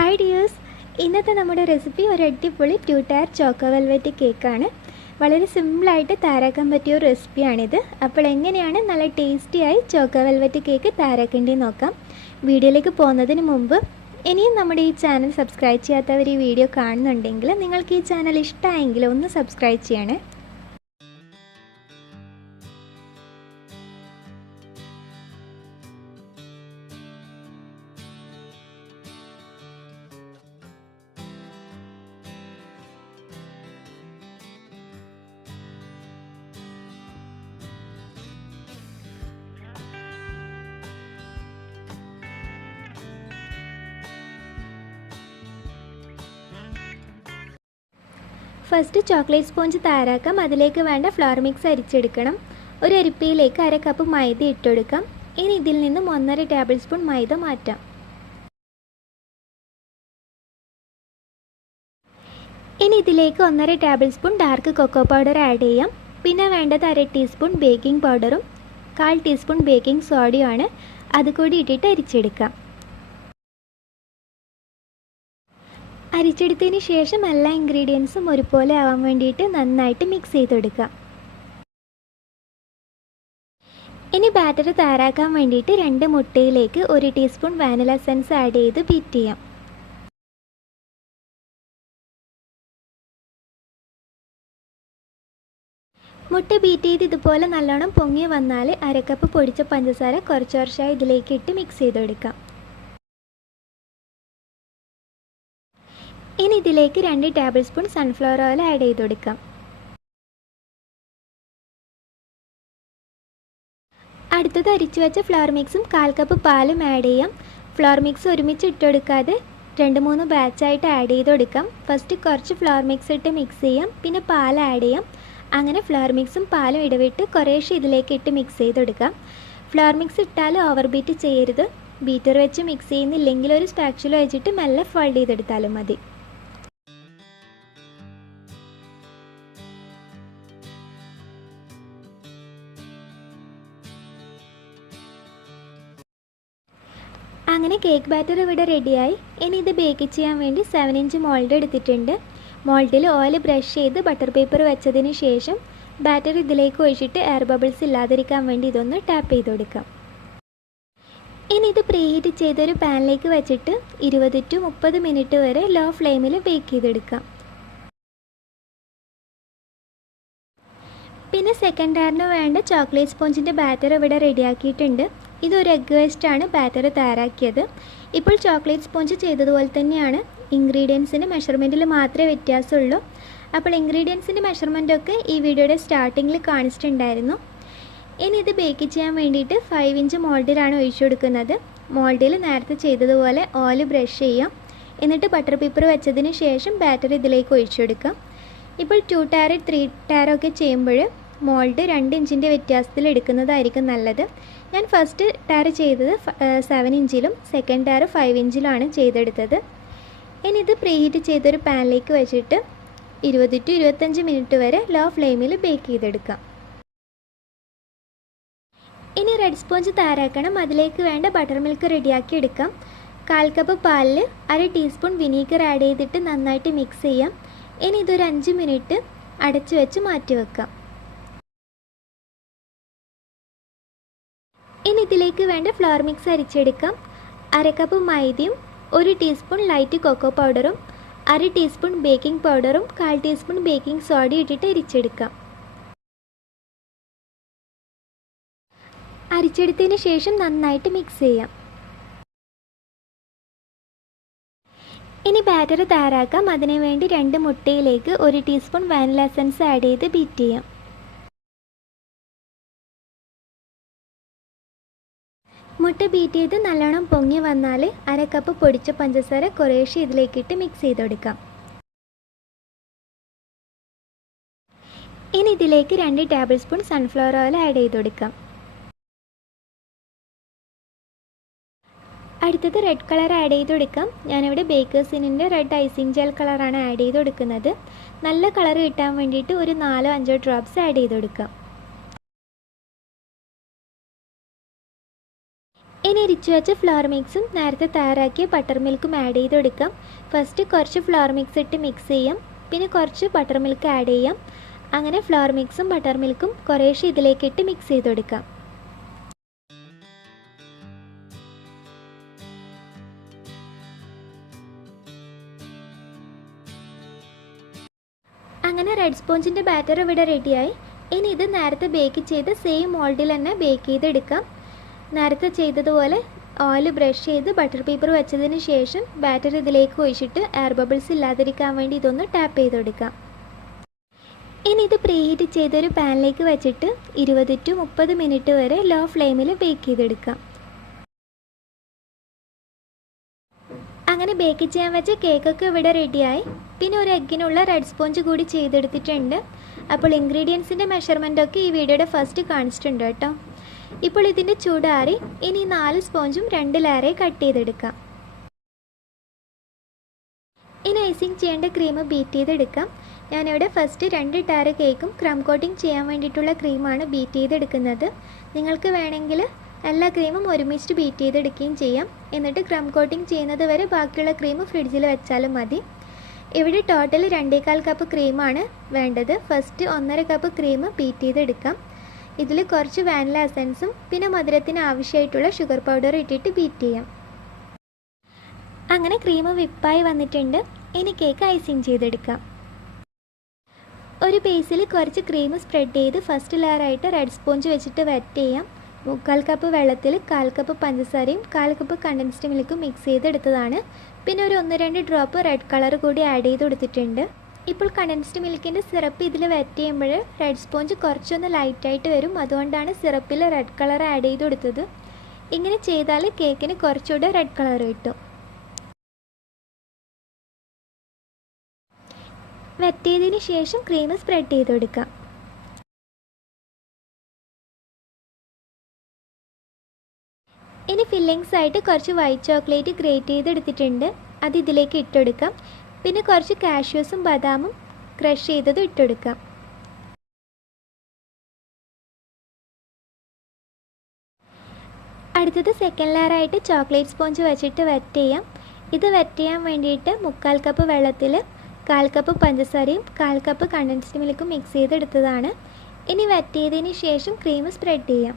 Hi dears, ഇന്നത്തെ നമ്മുടെ recipe ഒരു അടിപൊളി 2 ടയർ ചോക്കോ വെൽവെറ്റ് കേക്കാണ്. വളരെ സിമ്പിളായിട്ട് തയ്യാറാക്കാൻ പറ്റിയ ഒരു റെസിപ്പിയാണിത്. അപ്പോൾ എങ്ങനെയാണ് നല്ല ടേസ്റ്റിയായി ചോക്കോ വെൽവെറ്റ് കേക്ക് തയ്യാറാക്കേണ്ടതെന്ന് നോക്കാം. വീഡിയോയിലേക്ക് പോകുന്നതിന് മുമ്പ് ഇനിയും നമ്മുടെ ഈ ചാനൽ സബ്സ്ക്രൈബ് ചെയ്യാത്തവർ ഈ വീഡിയോ കാണുന്നുണ്ടെങ്കിൽ നിങ്ങൾക്ക് ഈ ചാനൽ ഇഷ്ടമായെങ്കിൽ ഒന്ന് സബ്സ്ക്രൈബ് ചെയ്യണേ. ഫസ്റ്റ് ചോക്ലേറ്റ് സ്പോഞ്ച് തയ്യാറാക്കാം. അതിലേക്ക് വേണ്ട ഫ്ലവർ മിക്സ് അരിച്ചെടുക്കണം. ഒരു അരിപ്പയിലേക്ക് 1/2 കപ്പ് മൈദ ഇട്ടെടുക്കാം. ഇനി ഇതിൽ നിന്നും 1.5 ടേബിൾ സ്പൂൺ മൈദ മാറ്റാം. ഇനി ഇതിലേക്ക് 1.5 tablespoon dark cocoa powder add ചെയ്യാം. പിന്നെ വേണ്ടത് 1/2 ടീസ്പൂൺ ബേക്കിംഗ് പൗഡറും 1/4 ടീസ്പൂൺ ബേക്കിംഗ് സോഡയുമാണ്. അതുകൂടി ഇട്ടിട്ട് അരിച്ചെടുക്കാം. അരിച്ചെടുത്തതിന് ശേഷം എല്ലാ ഇൻഗ്രീഡിയൻസും ഒരുപോലെ ആവാൻ വേണ്ടിയിട്ട് നന്നായിട്ട് മിക്സ് ചെയ്തെടുക്കാം. ഇനി ബാറ്റർ തയ്യാറാക്കാൻ വേണ്ടിയിട്ട് 2 മുട്ടയിലേക്ക് 1 ടീസ്പൂൺ വാനില എസൻസ് ആഡ് ചെയ്ത് ബീറ്റ് ചെയ്യാം. മുട്ട ബീറ്റ് ചെയ്ത് ഇതുപോലെ നല്ലോണം പൊങ്ങി വന്നാൽ 1/2 കപ്പ് പൊടിച്ച പഞ്ചസാര കുറച്ചായി ഇതിലേക്ക് ഇട്ട് മിക്സ് ചെയ്തെടുക്കാം. ഇനി ഇതിലേക്ക് 2 table spoon sunflower oil add ചെയ്ത് കൊടുക്കാം. അടുത്തത് അരിച്ചു വെച്ച ഫ്ലവർ മിക്സും 1/4 കപ്പ് പാലും ആഡ് ചെയ്യാം. ഫ്ലവർ മിക്സ് ഒരുമിച്ച് ഇട്ടെടുക്കാതെ 2-3 ബാച്ചായിട്ട് ആഡ് ചെയ്ത് കൊടുക്കാം. ഫസ്റ്റ് കുറച്ച് ഫ്ലവർ മിക്സ് ഇട്ട് മിക്സ് ചെയ്യാം, പിന്നെ പാൽ ആഡ് ചെയ്യാം. അങ്ങനെ ഫ്ലവർ മിക്സും പാലും ഇടവിട്ട് കുറേശ്ശെ ഇതിലേക്ക് ഇട്ട് മിക്സ് ചെയ്തെടുക്കാം. ഫ്ലവർ മിക്സ് ഇട്ടാൽ ഓവർ ബീറ്റ് ചെയ്യരുത്. ബീറ്റർ വെച്ച് മിക്സ് ചെയ്യുന്നില്ലെങ്കിൽ ഒരു സ്പാച്ചുല വെച്ചിട്ട് മെല്ലെ ഫോൾഡ് ചെയ്തെടുത്താലും മതി. അങ്ങനെ കേക്ക് ബാറ്റർ ഇവിടെ റെഡിയായി. ഇനി ഇത് ബേക്ക് ചെയ്യാൻ വേണ്ടി 7 ഇഞ്ച് മോൾഡ് എടുത്തിട്ടുണ്ട്. മോൾഡിൽ ഓയിൽ ബ്രഷ് ചെയ്ത് ബട്ടർ പേപ്പർ വെച്ചതിന് ശേഷം ബാറ്റർ ഇതിലേക്ക് ഒഴിച്ചിട്ട് എയർ ബബിൾസ് ഇല്ലാതിരിക്കാൻ വേണ്ടി ഇതൊന്ന് ടാപ്പ് ചെയ്ത് കൊടുക്കാം. ഇനി ഇത് പ്രീഹീറ്റ് ചെയ്തൊരു പാനിലേക്ക് വെച്ചിട്ട് 20 to 30 മിനിറ്റ് വരെ ലോ ഫ്ലെയിമിൽ ബേക്ക് ചെയ്തെടുക്കാം. പിന്നെ സെക്കൻഡ് ലെയറിന് വേണ്ട ചോക്ലേറ്റ് സ്പോഞ്ചിൻ്റെ ബാറ്റർ ഇവിടെ റെഡിയാക്കിയിട്ടുണ്ട്. ഇതൊരു എഗ് വേസ്റ്റാണ് ബാറ്റർ തയ്യാറാക്കിയത്. ഇപ്പോൾ ചോക്ലേറ്റ് സ്പോഞ്ച് ചെയ്തതുപോലെ തന്നെയാണ്. ഇൻഗ്രീഡിയൻസിൻ്റെ മെഷർമെൻറ്റിൽ മാത്രമേ വ്യത്യാസമുള്ളൂ. അപ്പോൾ ഇൻഗ്രീഡിയൻസിൻ്റെ മെഷർമെൻറ്റൊക്കെ ഈ വീഡിയോയുടെ സ്റ്റാർട്ടിങ്ങിൽ കാണിച്ചിട്ടുണ്ടായിരുന്നു. ഇനി ഇത് ബേക്ക് ചെയ്യാൻ വേണ്ടിയിട്ട് 5 ഇഞ്ച് മോൾഡിലാണ് ഒഴിച്ചു കൊടുക്കുന്നത്. മോൾഡിൽ നേരത്തെ ചെയ്തതുപോലെ ഓയിൽ ബ്രഷ് ചെയ്യാം. എന്നിട്ട് ബട്ടർ പേപ്പർ വെച്ചതിന് ശേഷം ബാറ്റർ ഇതിലേക്ക് ഒഴിച്ചു കൊടുക്കാം. ഇപ്പോൾ 2 ടയർ 3 ടയറൊക്കെ ചെയ്യുമ്പോൾ മോൾഡ് 2 ഇഞ്ചിൻ്റെ വ്യത്യാസത്തിൽ എടുക്കുന്നതായിരിക്കും നല്ലത്. ഞാൻ ഫസ്റ്റ് ടയർ ചെയ്തത് 7 ഇഞ്ചിലും സെക്കൻഡ് ടയർ 5 ഇഞ്ചിലാണ് ചെയ്തെടുത്തത്. ഇനി ഇത് പ്രീഹീറ്റ് ചെയ്തൊരു പാനിലേക്ക് വെച്ചിട്ട് 20 to 25 മിനിറ്റ് വരെ ലോ ഫ്ലെയിമിൽ ബേക്ക് ചെയ്തെടുക്കാം. ഇനി റെഡ് സ്പോഞ്ച് തയ്യാറാക്കണം. അതിലേക്ക് വേണ്ട ബട്ടർ മിൽക്ക് റെഡിയാക്കി എടുക്കാം. 1/4 കപ്പ് പാലിൽ 1/2 ടീസ്പൂൺ വിനീഗർ ആഡ് ചെയ്തിട്ട് നന്നായിട്ട് മിക്സ് ചെയ്യാം. ഇനി ഇതൊരു 5 മിനിറ്റ് അടച്ചു വെച്ച് മാറ്റി വെക്കാം. ഇനി ഇതിലേക്ക് വേണ്ട ഫ്ലവർ മിക്സ് അരിച്ചെടുക്കാം. 1/2 കപ്പ് മൈദയും 1 ടീസ്പൂൺ ലൈറ്റ് കൊക്കോ പൗഡറും 1/2 ടീസ്പൂൺ ബേക്കിംഗ് പൗഡറും 1/4 ടീസ്പൂൺ ബേക്കിംഗ് സോഡയും ഇട്ടിട്ട് അരിച്ചെടുക്കാം. അരിച്ചെടുത്തതിന് ശേഷം നന്നായിട്ട് മിക്സ് ചെയ്യാം. ഇനി ബാറ്റർ തയ്യാറാക്കാം. അതിനു വേണ്ടി 2 മുട്ടയിലേക്ക് 1 ടീസ്പൂൺ വാനില എസൻസ് ആഡ് ചെയ്ത് ബീറ്റ് ചെയ്യാം. മുട്ട ബീറ്റ് ചെയ്ത് നല്ലോണം പൊങ്ങി വന്നാൽ 1/2 കപ്പ് പൊടിച്ച പഞ്ചസാര കുറേശ്ശെ ഇതിലേക്കിട്ട് മിക്സ് ചെയ്ത് കൊടുക്കാം. ഇനി ഇതിലേക്ക് 2 table spoon sunflower oil add ചെയ്ത് കൊടുക്കാം. അടുത്തത് റെഡ് കളർ ആഡ് ചെയ്ത് കൊടുക്കാം. ഞാനിവിടെ ബേക്കേഴ്സിൻ്റെ റെഡ് ഐസിങ് ജെൽ കളറാണ് ആഡ് ചെയ്ത് കൊടുക്കുന്നത്. നല്ല കളർ കിട്ടാൻ വേണ്ടിയിട്ട് ഒരു 4-5 ഡ്രോപ്സ് ആഡ് ചെയ്ത് കൊടുക്കാം. ഇനി ഇരിച്ചു വെച്ച ഫ്ലവർ മിക്സും നേരത്തെ തയ്യാറാക്കിയ ബട്ടർ മിൽക്കും ആഡ് ചെയ്ത് കൊടുക്കാം. ഫസ്റ്റ് കുറച്ച് ഫ്ലവർ മിക്സ് ഇട്ട് മിക്സ് ചെയ്യാം, പിന്നെ കുറച്ച് ബട്ടർ മിൽക്ക് ആഡ് ചെയ്യാം. അങ്ങനെ ഫ്ലവർ മിക്സും ബട്ടർ മിൽക്കും കുറേശ്ശെ ഇതിലേക്ക് ഇട്ട് മിക്സ് ചെയ്ത് കൊടുക്കാം. അങ്ങനെ റെഡ് സ്പോഞ്ചിൻ്റെ ബാറ്റർ ഇവിടെ റെഡിയായി. ഇനി ഇത് നേരത്തെ ബേക്ക് ചെയ്ത് സെയിം മോൾഡിൽ തന്നെ ബേക്ക് ചെയ്തെടുക്കാം. നേരത്തെ ചെയ്തതുപോലെ ഓയിൽ ബ്രഷ് ചെയ്ത് ബട്ടർ പേപ്പർ വെച്ചതിന് ശേഷം ബാറ്റർ ഇതിലേക്ക് ഒഴിച്ചിട്ട് എയർ ബബിൾസ് ഇല്ലാതിരിക്കാൻ വേണ്ടി ഇതൊന്ന് ടാപ്പ് ചെയ്ത് കൊടുക്കാം. ഇനി ഇത് പ്രീഹീറ്റ് ചെയ്തൊരു പാനിലേക്ക് വെച്ചിട്ട് 20 to 30 മിനിറ്റ് വരെ ലോ ഫ്ലെയിമിൽ ബേക്ക് ചെയ്തെടുക്കാം. അങ്ങനെ ബേക്ക് ചെയ്യാൻ വെച്ച കേക്കൊക്കെ ഇവിടെ റെഡിയായി. പിന്നെ ഒരു എഗ്ഗിനുള്ള റെഡ് സ്പോഞ്ച് കൂടി ചെയ്തെടുത്തിട്ടുണ്ട്. അപ്പോൾ ഇൻഗ്രീഡിയൻസിൻ്റെ മെഷർമെൻറ്റൊക്കെ ഈ വീഡിയോയുടെ ഫസ്റ്റ് കാണിച്ചിട്ടുണ്ട് കേട്ടോ. ഇപ്പോൾ ഇതിൻ്റെ ചൂടാറി. ഇനി 4 സ്പോഞ്ചും 2 ലെയറായി കട്ട് ചെയ്തെടുക്കാം. ഇനി ഐസിങ് ചെയ്യേണ്ട ക്രീം ബീറ്റ് ചെയ്തെടുക്കാം. ഞാനിവിടെ ഫസ്റ്റ് 2 ടയർ കേക്കും ക്രം കോട്ടിങ് ചെയ്യാൻ വേണ്ടിയിട്ടുള്ള ക്രീമാണ് ബീറ്റ് ചെയ്തെടുക്കുന്നത്. നിങ്ങൾക്ക് വേണമെങ്കിൽ എല്ലാ ക്രീമും ഒരുമിച്ച് ബീറ്റ് ചെയ്തെടുക്കുകയും ചെയ്യാം. എന്നിട്ട് ക്രം കോട്ടിങ് ചെയ്യുന്നത് വരെ ബാക്കിയുള്ള ക്രീം ഫ്രിഡ്ജിൽ വെച്ചാലും മതി. ഇവിടെ ടോട്ടൽ 2.25 കപ്പ് ക്രീമാണ് വേണ്ടത്. ഫസ്റ്റ് 1.5 കപ്പ് ക്രീം ബീറ്റ് ചെയ്തെടുക്കാം. ഇതിൽ കുറച്ച് വാനില എസൻസും പിന്നെ മധുരത്തിന് ആവശ്യമായിട്ടുള്ള ഷുഗർ പൗഡർ ഇട്ടിട്ട് ബീറ്റ് ചെയ്യാം. അങ്ങനെ ക്രീം വിപ്പായി വന്നിട്ടുണ്ട്. ഇനി കേക്ക് ഐസിങ് ചെയ്തെടുക്കാം. ഒരു ബേസിൽ കുറച്ച് ക്രീം സ്പ്രെഡ് ചെയ്ത് ഫസ്റ്റ് ലെയറായിട്ട് റെഡ് സ്പോഞ്ച് വെച്ചിട്ട് വെറ്റ് ചെയ്യാം. 3/4 കപ്പ് വെള്ളത്തിൽ 1/4 കപ്പ് പഞ്ചസാരയും 1/4 കപ്പ് കണ്ടൻസ്ഡ് മിൽക്കും മിക്സ് ചെയ്തെടുത്തതാണ്. പിന്നെ ഒരു 1-2 ഡ്രോപ്പ് റെഡ് കളർ കൂടി ആഡ് ചെയ്ത് കൊടുത്തിട്ടുണ്ട്. ഇപ്പോൾ കണ്ടൻസ്ഡ് മിൽക്കിൻ്റെ സിറപ്പ് ഇതിൽ വെറ്റ് ചെയ്യുമ്പോൾ റെഡ് സ്പോഞ്ച് കുറച്ചൊന്ന് ലൈറ്റായിട്ട് വരും. അതുകൊണ്ടാണ് സിറപ്പിൽ റെഡ് കളർ ആഡ് ചെയ്ത് കൊടുത്തത്. ഇങ്ങനെ ചെയ്താൽ കേക്കിന് കുറച്ചുകൂടെ റെഡ് കളർ കിട്ടും. വെറ്റ് ചെയ്തതിന് ശേഷം ക്രീം സ്പ്രെഡ് ചെയ്ത് കൊടുക്കാം. ഇനി ഫില്ലിങ്സ് ആയിട്ട് കുറച്ച് വൈറ്റ് ചോക്ലേറ്റ് ഗ്രേറ്റ് ചെയ്തെടുത്തിട്ടുണ്ട്. അത് ഇതിലേക്ക് ഇട്ടെടുക്കാം. പിന്നെ കുറച്ച് കാഷ്യൂസും ബദാമും ക്രഷ് ചെയ്തത് ഇട്ടെടുക്കാം. അടുത്തത് സെക്കൻഡ് ലെയറായിട്ട് ചോക്ലേറ്റ് സ്പോഞ്ച് വെച്ചിട്ട് വെറ്റ് ചെയ്യാം. ഇത് വെറ്റ് ചെയ്യാൻ വേണ്ടിയിട്ട് 3/4 കപ്പ് വെള്ളത്തിൽ 1/4 കപ്പ് പഞ്ചസാരയും 1/4 കപ്പ് കണ്ടൻസ്ഡ് മിൽക്കും മിക്സ് ചെയ്തെടുത്തതാണ്. ഇനി വെറ്റ് ചെയ്തതിന് ശേഷം ക്രീം സ്പ്രെഡ് ചെയ്യാം.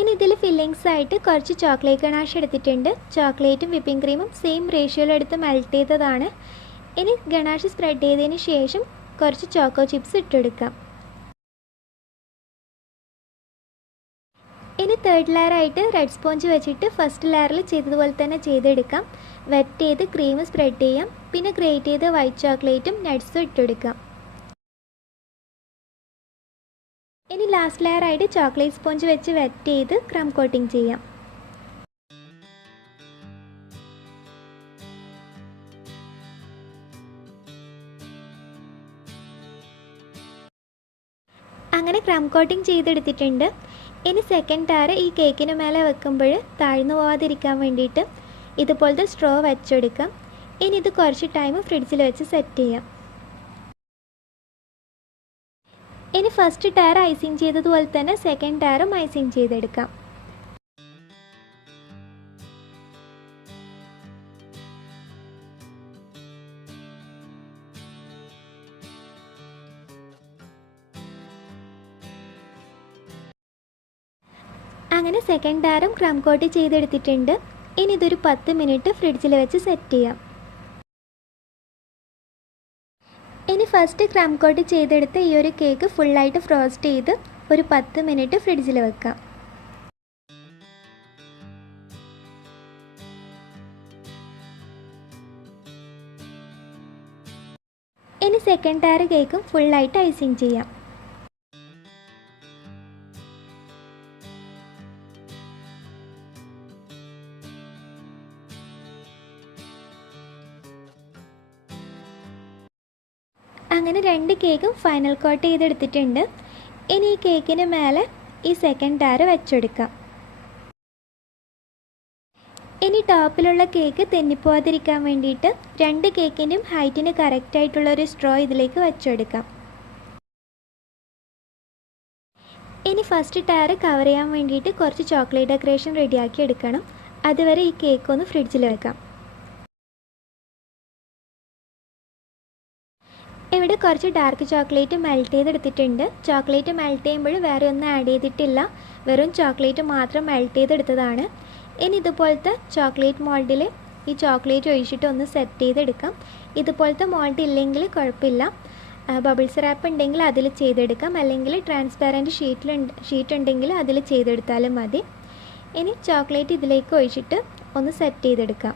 ഇനി ഇതിൽ ഫില്ലിങ്സ് ആയിട്ട് കുറച്ച് ചോക്ലേറ്റ് ഗണാഷ് എടുത്തിട്ടുണ്ട്. ചോക്ലേറ്റും വിപ്പിംഗ് ക്രീമും സെയിം റേഷ്യോയിലെടുത്ത് മെൽറ്റ് ചെയ്തതാണ്. ഇനി ഗണാഷ് സ്പ്രെഡ് ചെയ്തതിന് ശേഷം കുറച്ച് ചോക്കോ ചിപ്സ് ഇട്ടെടുക്കാം. ഇനി തേർഡ് ലെയറായിട്ട് റെഡ് സ്പോഞ്ച് വെച്ചിട്ട് ഫസ്റ്റ് ലെയറിൽ ചെയ്തതുപോലെ തന്നെ ചെയ്തെടുക്കാം. വെറ്റ് ചെയ്ത് ക്രീം സ്പ്രെഡ് ചെയ്യാം. പിന്നെ ഗ്രേറ്റ് ചെയ്ത് വൈറ്റ് ചോക്ലേറ്റും നട്ട്സും ഇട്ടെടുക്കാം. ഇനി ലാസ്റ്റ് ലെയറായിട്ട് ചോക്ലേറ്റ് സ്പോഞ്ച് വെച്ച് വെറ്റ് ചെയ്ത് ക്രം കോട്ടിങ് ചെയ്യാം. അങ്ങനെ ക്രം കോട്ടിങ് ചെയ്തെടുത്തിട്ടുണ്ട്. ഇനി സെക്കൻഡ് ടയർ ഈ കേക്കിന് മേലെ വെക്കുമ്പോൾ താഴ്ന്നു പോവാതിരിക്കാൻ വേണ്ടിയിട്ട് ഇതുപോലത്തെ സ്ട്രോ വെച്ചെടുക്കാം. ഇനി ഇത് കുറച്ച് ടൈം ഫ്രിഡ്ജിൽ വെച്ച് സെറ്റ് ചെയ്യാം. ഇനി ഫസ്റ്റ് ടയർ ഐസിങ് ചെയ്തതുപോലെ തന്നെ സെക്കൻഡ് ടയറും ഐസിങ് ചെയ്തെടുക്കാം. അങ്ങനെ സെക്കൻഡ് ടയറും ക്രം കോട്ട് ചെയ്തെടുത്തിട്ടുണ്ട്. ഇനി ഇതൊരു 10 മിനിറ്റ് ഫ്രിഡ്ജിൽ വെച്ച് സെറ്റ് ചെയ്യാം. ഇനി ഫസ്റ്റ് ക്രം കോട്ട് ചെയ്തെടുത്ത് ഈ ഒരു കേക്ക് ഫുള്ളായിട്ട് ഫ്രോസ്റ്റ് ചെയ്ത് ഒരു 10 മിനിറ്റ് ഫ്രിഡ്ജിൽ വെക്കാം. ഇനി സെക്കൻഡ് ടയർ കേക്കും ഫുള്ളായിട്ട് ഐസിങ് ചെയ്യാം. അങ്ങനെ 2 കേക്കും ഫൈനൽ കോട്ട് ചെയ്തെടുത്തിട്ടുണ്ട്. ഇനി ഈ കേക്കിന് മേലെ ഈ സെക്കൻഡ് ടയർ വെച്ചെടുക്കാം. ഇനി ടോപ്പിലുള്ള കേക്ക് തെന്നിപ്പോവാതിരിക്കാൻ വേണ്ടിയിട്ട് 2 കേക്കിൻ്റെയും ഹൈറ്റിന് കറക്റ്റായിട്ടുള്ളൊരു സ്ട്രോ ഇതിലേക്ക് വെച്ചെടുക്കാം. ഇനി ഫസ്റ്റ് ടയർ കവർ ചെയ്യാൻ വേണ്ടിയിട്ട് കുറച്ച് ചോക്ലേറ്റ് ഡെക്കറേഷൻ റെഡിയാക്കി എടുക്കണം. അതുവരെ ഈ കേക്ക് ഒന്ന് ഫ്രിഡ്ജിൽ വെക്കാം. ഇവിടെ കുറച്ച് ഡാർക്ക് ചോക്ലേറ്റ് മെൽറ്റ് ചെയ്തെടുത്തിട്ടുണ്ട്. ചോക്ലേറ്റ് മെൽറ്റ് ചെയ്യുമ്പോൾ വേറെ ഒന്നും ആഡ് ചെയ്തിട്ടില്ല, വെറും ചോക്ലേറ്റ് മാത്രം മെൽറ്റ് ചെയ്തെടുത്തതാണ്. ഇനി ഇതുപോലത്തെ ചോക്ലേറ്റ് മോൾഡിൽ ഈ ചോക്ലേറ്റ് ഒഴിച്ചിട്ട് ഒന്ന് സെറ്റ് ചെയ്തെടുക്കാം. ഇതുപോലത്തെ മോൾഡ് ഇല്ലെങ്കിൽ കുഴപ്പമില്ല, ബബിൾസ് റാപ്പ് ഉണ്ടെങ്കിൽ അതിൽ ചെയ്തെടുക്കാം, അല്ലെങ്കിൽ ട്രാൻസ്പാരൻറ്റ് ഷീറ്റ് ഉണ്ടെങ്കിൽ അതിൽ ചെയ്തെടുത്താലും മതി. ഇനി ചോക്ലേറ്റ് ഇതിലേക്ക് ഒഴിച്ചിട്ട് ഒന്ന് സെറ്റ് ചെയ്തെടുക്കാം.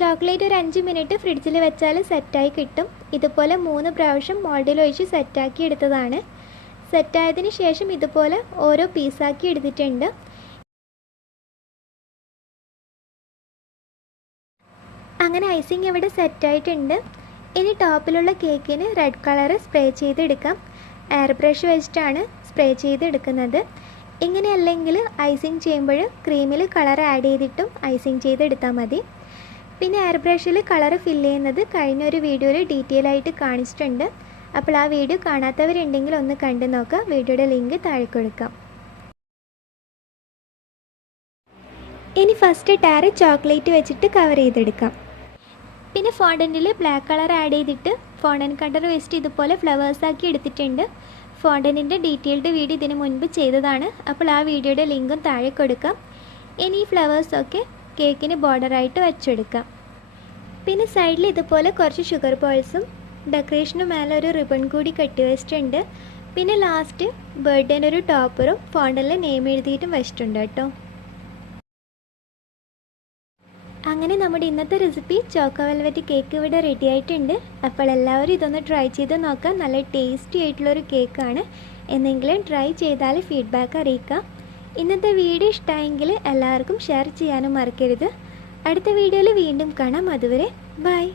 ചോക്ലേറ്റ് ഒരു 5 മിനിറ്റ് ഫ്രിഡ്ജിൽ വെച്ചാൽ സെറ്റായി കിട്ടും. ഇതുപോലെ 3 പ്രാവശ്യം മോൾഡിൽ ഒഴിച്ച് സെറ്റാക്കി എടുത്തതാണ്. സെറ്റായതിന് ശേഷം ഇതുപോലെ ഓരോ പീസാക്കി എടുത്തിട്ടുണ്ട്. അങ്ങനെ ഐസിങ് ഇവിടെ സെറ്റായിട്ടുണ്ട്. ഇനി ടോപ്പിലുള്ള കേക്കിന് റെഡ് കളർ സ്പ്രേ ചെയ്തെടുക്കാം. എയർ ബ്രഷ് വെച്ചിട്ടാണ് സ്പ്രേ ചെയ്തെടുക്കുന്നത്. ഇങ്ങനെ അല്ലെങ്കിൽ ഐസിങ് ചെയ്യുമ്പോൾ ക്രീമിൽ കളർ ആഡ് ചെയ്തിട്ടും ഐസിങ് ചെയ്തെടുത്താൽ മതി. പിന്നെ എയർ ബ്രഷിൽ കളർ ഫില്ല് ചെയ്യുന്നത് കഴിഞ്ഞൊരു വീഡിയോയിൽ ഡീറ്റെയിൽ ആയിട്ട് കാണിച്ചിട്ടുണ്ട്. അപ്പോൾ ആ വീഡിയോ കാണാത്തവരുണ്ടെങ്കിൽ ഒന്ന് കണ്ടു നോക്കുക. വീഡിയോയുടെ ലിങ്ക് താഴെ കൊടുക്കാം. ഇനി ഫസ്റ്റ് ടയർ ചോക്ലേറ്റ് വെച്ചിട്ട് കവർ ചെയ്തെടുക്കാം. പിന്നെ ഫോണ്ടൻറ്റിൽ ബ്ലാക്ക് കളർ ആഡ് ചെയ്തിട്ട് ഫോണ്ടൻറ്റ് കണ്ടർ വെച്ചിട്ട് ഇതുപോലെ ഫ്ലവേഴ്സാക്കി എടുത്തിട്ടുണ്ട്. ഫോണ്ടൻറ്റിൻ്റെ ഡീറ്റെയിൽഡ് വീഡിയോ ഇതിന് മുൻപ് ചെയ്തതാണ്. അപ്പോൾ ആ വീഡിയോയുടെ ലിങ്കും താഴെ കൊടുക്കാം. ഇനി ഈ ഫ്ലവേഴ്സൊക്കെ കേക്കിന് ബോർഡറായിട്ട് വെച്ചെടുക്കാം. പിന്നെ സൈഡിൽ ഇതുപോലെ കുറച്ച് ഷുഗർ ബോൾസും ഡെക്കറേഷന് മേലെ ഒരു റിബൺ കൂടി കെട്ടി വെച്ചിട്ടുണ്ട്. പിന്നെ ലാസ്റ്റ് ബർത്ത്ഡേൻ്റെ ഒരു ടോപ്പറും ഫോണ്ടനിൽ നെയിം എഴുതിയിട്ടും വെച്ചിട്ടുണ്ട് കേട്ടോ. അങ്ങനെ നമ്മുടെ ഇന്നത്തെ റെസിപ്പി ചോക്കോ വെൽവെറ്റ് കേക്ക് ഇവിടെ റെഡി ആയിട്ടുണ്ട്. അപ്പോൾ എല്ലാവരും ഇതൊന്ന് ട്രൈ ചെയ്ത് നോക്കാം. നല്ല ടേസ്റ്റി ആയിട്ടുള്ളൊരു കേക്കാണ്. എന്തെങ്കിലും ട്രൈ ചെയ്താൽ ഫീഡ്ബാക്ക് അറിയിക്കാം. ഇന്നത്തെ വീഡിയോ ഇഷ്ടമായെങ്കിൽ എല്ലാവർക്കും ഷെയർ ചെയ്യാനും മറക്കരുത്. അടുത്ത വീഡിയോയിൽ വീണ്ടും കാണാം. അതുവരെ ബൈ.